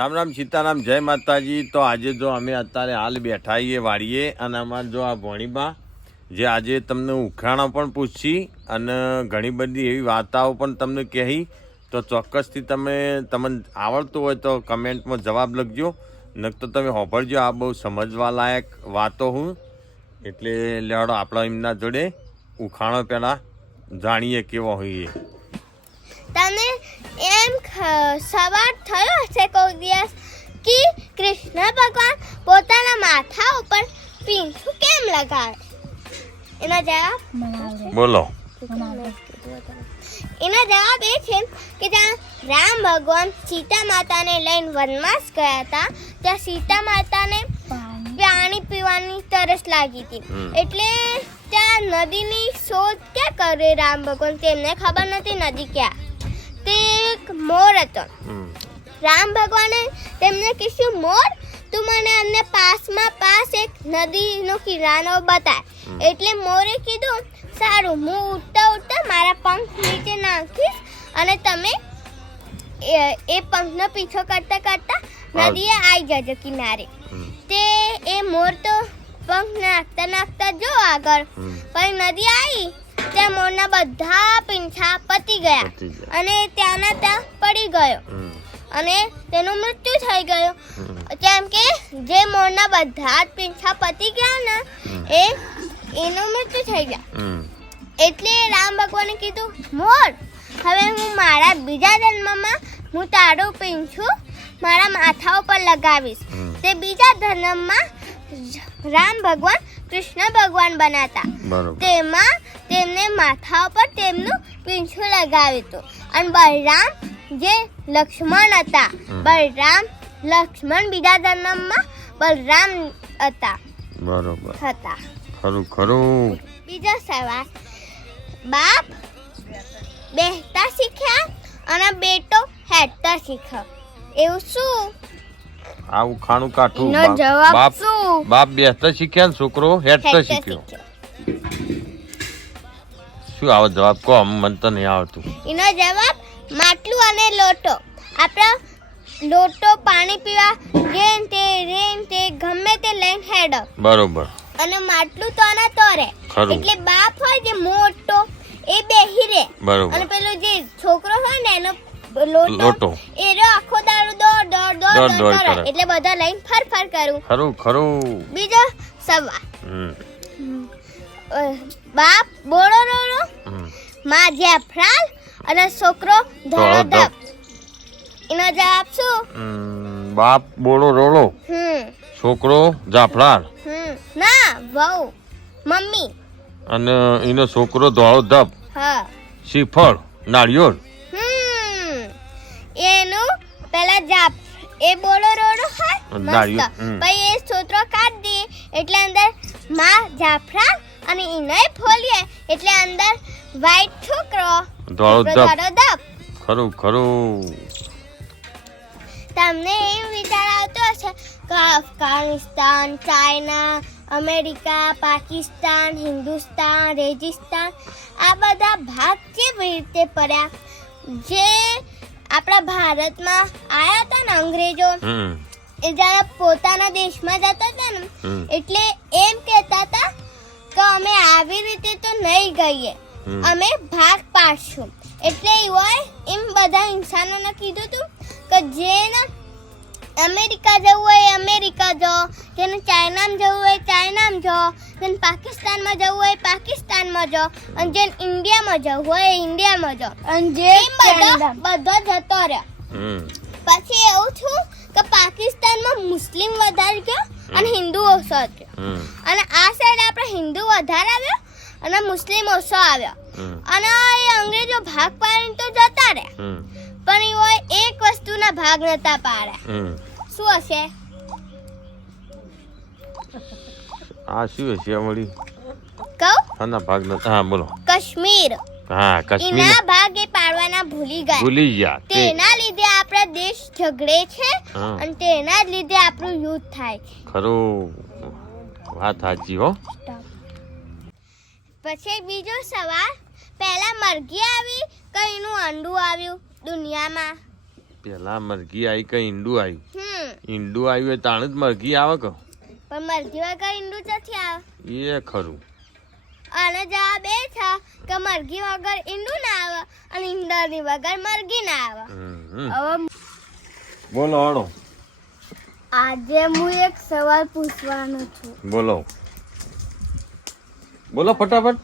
રામ રામ સીતારામ, જય માતાજી. તો આજે જો અમે અત્યારે હાલ બેઠા છીએ વાડીએ, અને અમારે જો આ ભણીબા, જે આજે તમને ઉખાણો પણ પૂછી અને ઘણી બધી એવી વાર્તાઓ પણ તમને કહી, તો ચોક્કસથી તમે, તમને આવડતું હોય તો કમેન્ટમાં જવાબ લખજો. નક તો તમે હોભળજો, આ બહુ સમજવા લાયક વાતો હું. એટલે લેવાડો આપણા એમના જોડે ઉખાણો પહેલાં જાણીએ કેવો હોઈએ. સવાર થયો હશે કોઈ દિવસ. કે કૃષ્ણ ભગવાન પોતાના માથા ઉપર પીંછું કેમ લગાવે? એનો જવાબ બોલો. એનો જવાબ એ છે કે જ્યાં રામ ભગવાન સીતા માતાને લઈને વનવાસ ગયા હતા ત્યાં સીતા માતાને પાણી. પીવાની તરસ લાગી હતી. એટલે ત્યાં નદીની શોધ ક્યાં કરે રામ ભગવાન? તેમને ખબર નથી નદી ક્યાં. તે એક મોર હતો રામ ભગવાને તેમને કીધું મોર તું મને અમને પાસમાં પાસ એક નદીનો કિનારો બતાય. એટલે મોરે કીધું સારું હું ઉડતા ઉડતા મારા પંખ નીચે નાખીશ અને તમે એ- એ પંખનો પીછો કરતા કરતા નદીએ આવી જજો કિનારે. તે એ મોર તો પંખ નાખતા નાખતા જો આગળ પણ નદી આવી ત્યાં મોરના બધા પીંછા પતી ગયા. અને ત્યાંના ત્યાં પડી ગયો. અને તેનું મૃત્યુ થઈ ગયું. કેમ કે જે મોરના બધા જ પીંછા પતી ગયા ને એ એનું મૃત્યુ થઈ ગયા. એટલે રામ ભગવાને કીધું મોર હવે હું મારા બીજા જન્મમાં હું તારું પીંછું મારા માથા ઉપર લગાવીશ. તે બીજા જન્મમાં રામ ભગવાન કૃષ્ણ ભગવાન બનાતા. તેમાં તેમને માથા ઉપર તેમનું પીંછું લગાવ્યું હતું. અને બલરામ જે લક્ષ્મણ હતા. બલરામ લક્ષ્મણ બીજા જન્મમાં બલરામ હતા. બરોબર. હતા. ખરું ખરું. બીજો સવાલ. બાપ બેહતા શીખ્યા અને બેટો હેઠતા શીખ્યો. એવું શું? આવું ખાણું કાઠું જવાબ બાપ શું? બાપ બેસતા શીખ્યા છોકરો હેઠતા શીખ્યો. શું આવો જવાબ કહો? મને તો નહીં આવતું એનો જવાબ માટલું અને લોટો. આપણા લોટો પાણી પીવા રેન તે રેન તે ગમે તે લઈને હેડો. બરોબર. અને માટલું તો આના તોરે. એટલે બાપ હોય જે મોટો એ બેહી રે. બરોબર. અને પેલો જે છોકરો હોય ને એનો લોટો લોટો. એ આખો દાડો દોડ દોડ દોડ દોડ. એટલે બધા લઈને ફર ફર કરું. ખરું ખરું. બીજો સવા બાપ બોળો રોળો હમ. માં જેફરાલ અને છોકરો ધડો એનો જવાબ શું? બાપ બોળો રોળો છોકરો જાફરાલ ના વહુ મમ્મી. અને એનો છોકરો ધોળો ધપ. હા. શ્રીફળ નાળિયેર. એનું પેલા જાપ. એ બોલો રોડો હોય. મસ્ત. પછી એ છોકરો કાઢ દે. એટલે અંદરમાં જાફરાન અને એને ફોલીએ એટલે અંદર વ્હાઈટ છોકરો ધોળો ધપ ખરું ખરું. તમને એમ વિચાર આવતો હશે કે અફઘાનિસ્તાન ચાઇના અમેરિકા પાકિસ્તાન હિન્દુસ્તાન રેગિસ્તાન આ બધા ભાગ કેવી રીતે પડ્યા? જે આપણા ભારતમાં આવ્યા હતા ને અંગ્રેજો એ જ્યારે પોતાના દેશમાં જતા હતા ને એટલે એમ કહેતા હતા કે અમે આવી રીતે તો નહીં ગઈએ. અમે ભાગ પાડશું. એટલે એઓએ એમ બધા ઇન્સાનોને કીધું હતું કે જેને અમેરિકા જવું હોય અમેરિકા જો જેને ચાઇનામાં જવું હોય ચાઇનામાં જો જેને પાકિસ્તાનમાં જવું હોય પાકિસ્તાનમાં જો અને જેને ઇન્ડિયામાં જવું હોય ઇન્ડિયામાં જાઓ અને જે બધો બધો જતો રહ્યો. પછી એવું થયું કે પાકિસ્તાનમાં મુસ્લિમ વધારે ગયો અને હિન્દુ ઓછો હતો અને આ સાઈડ આપણે હિન્દુ વધારે આવ્યો અને મુસ્લિમ ઓછો આવ્યો. અને એ અંગ્રેજો ભાગ પાડીને તો જતા રહ્યા. હમ પણ એઓ એક વસ્તુના ભાગ નતા પાડે. શું હશે? આ શું હશે મળી કહું? ભાગ નતા. હા બોલો. કાશ્મીર. હા કાશ્મીર. ના ભાગ પાડવાના ભૂલી ગયા. ભૂલી ગયા તેના લીધે આપણા દેશ ઝઘડે છે અને તેના જ લીધે આપણું યુદ્ધ થાય. ખરું વાત સાચી હો. પછી બીજો સવાલ પહેલા મરઘી આવી કઈનું અંડું આવ્યું દુનિયામાં? પેલા મરઘી આવી કે ઈંડું આવ્યું? ઈંડું આવ્યું તાણ જ મરઘી આવે કે? પણ મરઘી વગર ઈંડું નથી આવે. એ ખરું. જવાબ એ છે કે મરઘી વગર ઈંડું ના આવે અને ઈંડાની વગર મરઘી ના આવે. હવે બોલો હળો આજે હું એક સવાલ પૂછવાનો છું. બોલો. બોલો ફટાફટ.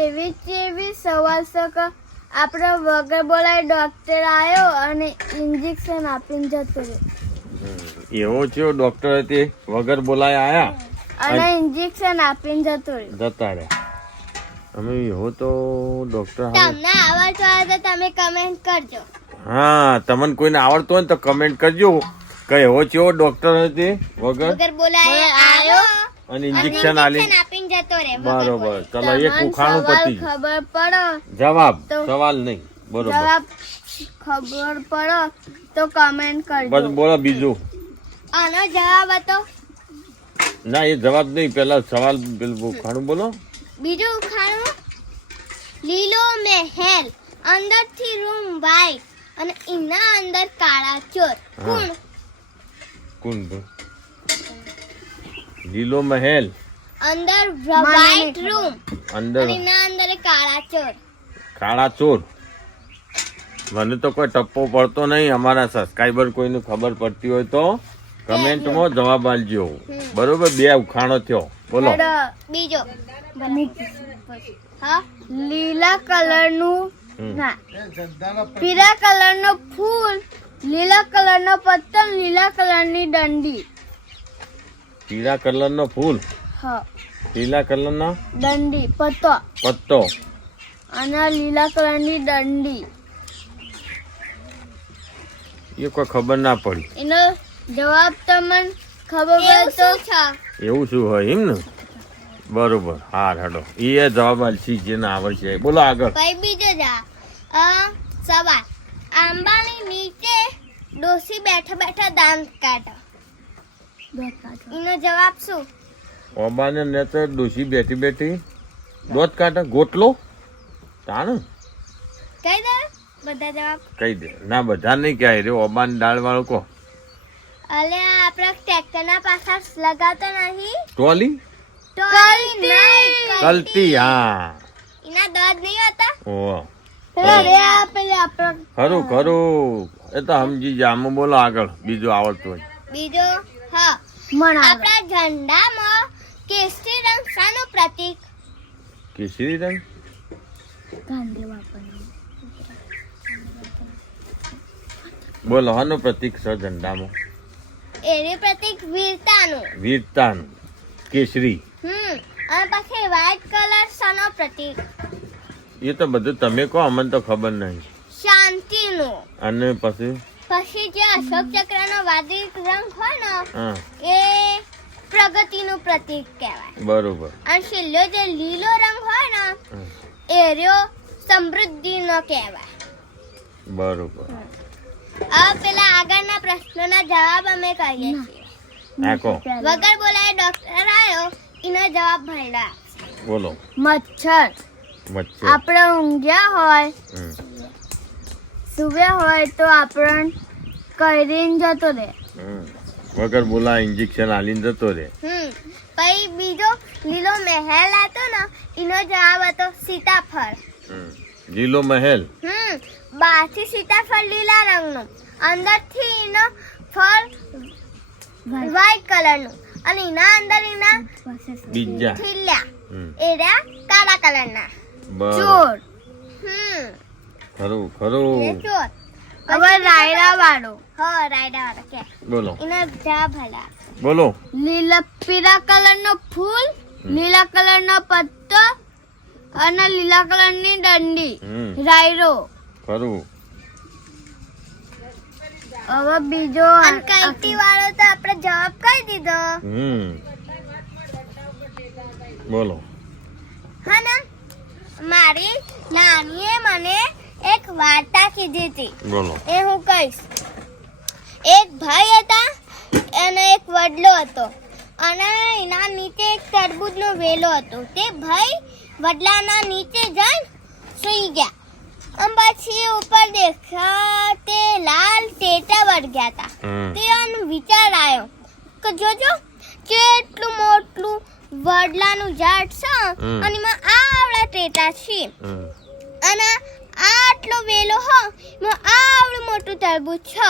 એવી જ સવાલ છે આપણો વગર બોલાય ડોક્ટર આવ્યો અને ઇન્જેક્શન આપીને જતો રહ્યો. એવો છે ડોક્ટર હતી વગર બોલાય આયા. અને ઇન્જેક્શન આપીને જતો રહ્યો. જતા રહ્યા અમે હો તો ડોક્ટર તમને આવડતો હોય તો તમે કમેન્ટ કરજો. હા તમને કોઈને આવડતો હોય તો કમેન્ટ કરજો. કે એવો ચેવો ડોક્ટર તે વગર? વગર બોલાય આવ્યો. અને ઇન્જેક્શન આલી આપીને જતો રહે બરોબર. ચલો એક ઉખાણું પતી ખબર પડો? જવાબ. સવાલ નહીં. બરોબર. જવાબ ખબર પડો તો કમેન્ટ કરજો. બસ બોલો બીજું. આનો જવાબ હતો ના એ જવાબ નહીં પેલા સવાલ ઉખાણું બોલો. બીજો ખાણું? લીલો મહેલ અંદરથી રૂમ વાઈટ અને એના અંદર કાળા ચોર. કોણ? કોણ લીલો મહેલ. અંદર વાઈટ રૂમ અંદર એના અંદર કાળા ચોર. કાળા ચોર. મને તો કોઈ ટપ્પો પડતો નહીં અમારા સબસ્ક્રાઈબર કોઈને ખબર પડતી હોય તો. કમેન્ટમાં જવાબ આપજો. બરોબર? બે ઉખાણો થયો. બોલો. બીજો. હા? લીલા કલરનું નું ના. પીળા કલરનો ફૂલ લીલા કલર નો ને લીલા કલરની દંડી. પીળા કલરનો ફૂલ? લીલા કલર કલરનો? દંડી પત્તો. પત્તો. અને લીલા કલરની દંડી. એ કોઈ ખબર ના પડી. એનો જવાબ તમને ખબર પડે તો એવું શું હોય એમ ને? બરોબર હા હડો. એ જવાબ આલસી જેને આવશે બોલો આગળ. ભાઈ બીજો જા અ, સવાલ. આંબાની નીચે ડોસી બેઠા બેઠા દાંત કાઢે. એનો જવાબ શું? ઓબાને ને તો ડોસી બેઠી બેઠી દોત કાઢે ગોટલો? તાણ કહી દે બધા જવાબ. કહી દે. ના બધા નહીં કહે. રે ઓબાન દાળ વાળો કો અલે આપણે ટ્રેક્ટરના પાછા લગાવતો નહીં. ટોલી? નહીં કલટી. હા. એના દર્દ નહીં હોતા? ઓ. પેલા રે આ ખરું ખરું. એ તો સમજી જા આમાં બોલો આગળ. બીજું આવડતું હોય. બીજો હા. આપણા ઝંડામાં કેસરી રંગ શાનું પ્રતીક. કેસરી રંગ? બોલો હાનું પ્રતીક છે ઝંડામાં? એની પ્રતીક વીરતાનું. વીરતાનું. કેસરી. હમ અને પછી વ્હાઈટ કલર શાનો પ્રતીક? એ તો બધું તમે કહો અમને તો ખબર નહીં. શાંતિનું. અને પછી? પછી જે અશોક ચક્રનો વાદળી રંગ હોય ને એ પ્રગતિનું પ્રતીક કહેવાય. બરોબર. અને છેલ્લો જે લીલો રંગ હોય ને એ રહ્યો સમૃદ્ધિનો કહેવાય. બરોબર. હવે પેલા આગળના પ્રશ્નોના જવાબ અમે કહીએ છીએ. નાખો. વગર બોલાય ડોક્ટર આવ્યો એનો જવાબ ભરડા બોલો. મચ્છર. આપણે ઊંઘ્યા હોય સુવે સુવ્યા હોય તો આપણને કરીને જતો રહે. હમ. વગર બોલા ઇન્જેક્શન આલીને જતો રહે. પછી બીજો લીલો મહેલ હતો ને એનો જવાબ હતો સીતાફળ. લીલો મહેલ. હમ. બહારથી સીતાફળ લીલા રંગનું. અંદરથી એનો ફળ વ્હાઈટ કલરનું. અને એના અંદર એના બીજા. થીલ્યા. હમ, એરા કાળા કલરના. ચોર. હમ. ખરું ખરું. ચોર. હવે રાયડા વાળો હા રાયડા વાળો કે. બોલો. એના જા ભલા. બોલો. લીલા પીળા કલરનો ફૂલ લીલા કલરનો પત્તો અને લીલા કલરની દંડી હમ. રાયડો. ખરું હવે બીજો કઈટી વાળો તો આપણે જવાબ કહી દીધો. હમ. બોલો. હા ને? મારી નાનીએ મને એક વાર્તા કીધી હતી. બોલો. એ હું કહીશ. એક ભાઈ હતા અને એક વડલો હતો. અને એના નીચે એક તરબૂજનો વેલો હતો. તે ભાઈ વડલાના નીચે જઈ સૂઈ ગયા. પછી ઉપર દેખ્યા તે લાલ ટેટા વળગ્યા હતા હમ. તે આનો વિચાર આવ્યો કે જોજો કેટલું મોટું વડલાનું ઝાડ છે અને માં આવડા ટેટા છે. અને આટલો વેલો હો મો આવડું મોટું તરબૂચ છે.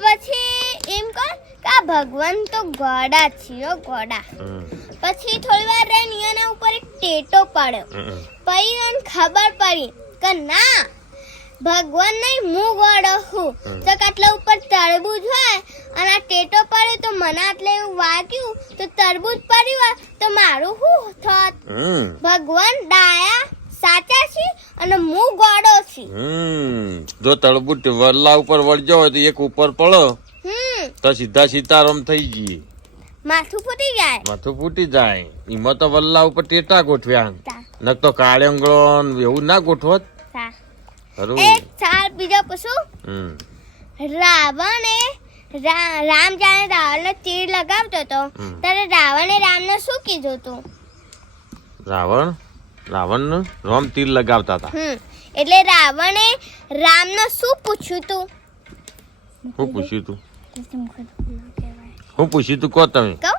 પછી એમ કર કે આ ભગવાન તો ગોડા છે ગોડા. પછી થોડી વાર રહીને એના ઉપર એક ટેટો પડ્યો. પછી એને ખબર પડી કે ના ભગવાન નહીં હું. ગોળો છું તો આટલા ઉપર તરબૂજ હોય અને આ ટેટો પડ્યો તો મને આટલે એવું વાગ્યું તો તરબૂજ પડ્યું હોય તો મારું શું થોત? ભગવાન ડાયા સાચા છે અને હું ગોડો છું. જો તળબૂચ વરલા ઉપર વળજો હોય તો એક ઉપર પડો. તો સીધા સીતારામ થઈ જઈએ. માથું ફૂટી જાય. માથું ફૂટી જાય. એમાં તો વલ્લા ઉપર ટેટા ગોઠવ્યા ન તો કાળિયંગળો ને એવું ના ગોઠવત. એક ચાર બીજો પૂછું રાવણે રામ જાણે રાવણને તીર લગાવતો હતો ત્યારે રાવણે રામને શું કીધું હતું રાવણ? રાવણ રામ તીર લગાવતા હતા એટલે રાવણે રામને શું પૂછ્યું તું? શું પૂછ્યું તું? શું પૂછ્યું તું કહો તમે કહું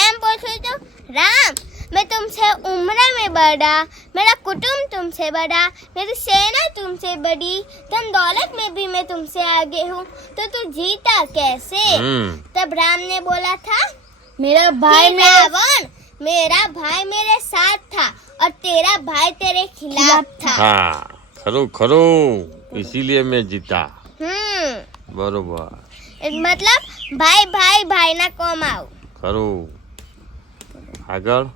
એમ પૂછ્યું તું राम मैं तुमसे उम्र में बड़ा मेरा कुटुंब तुमसे बड़ा मेरी सेना तुमसे बड़ी धन दौलत में भी मैं तुमसे आगे हूँ तो तू जीता कैसे હમ तब राम ने बोला था मेरा भाई भाई मेरा रावण मेरा भाई मेरे साथ था और तेरा भाई तेरे खिलाफ था હા ખરું ખરું इसीलिए मैं जीता हम्म મતલબ ભાઈ ભાઈ ભાઈના કોમ આવ. ખરું. આગળ?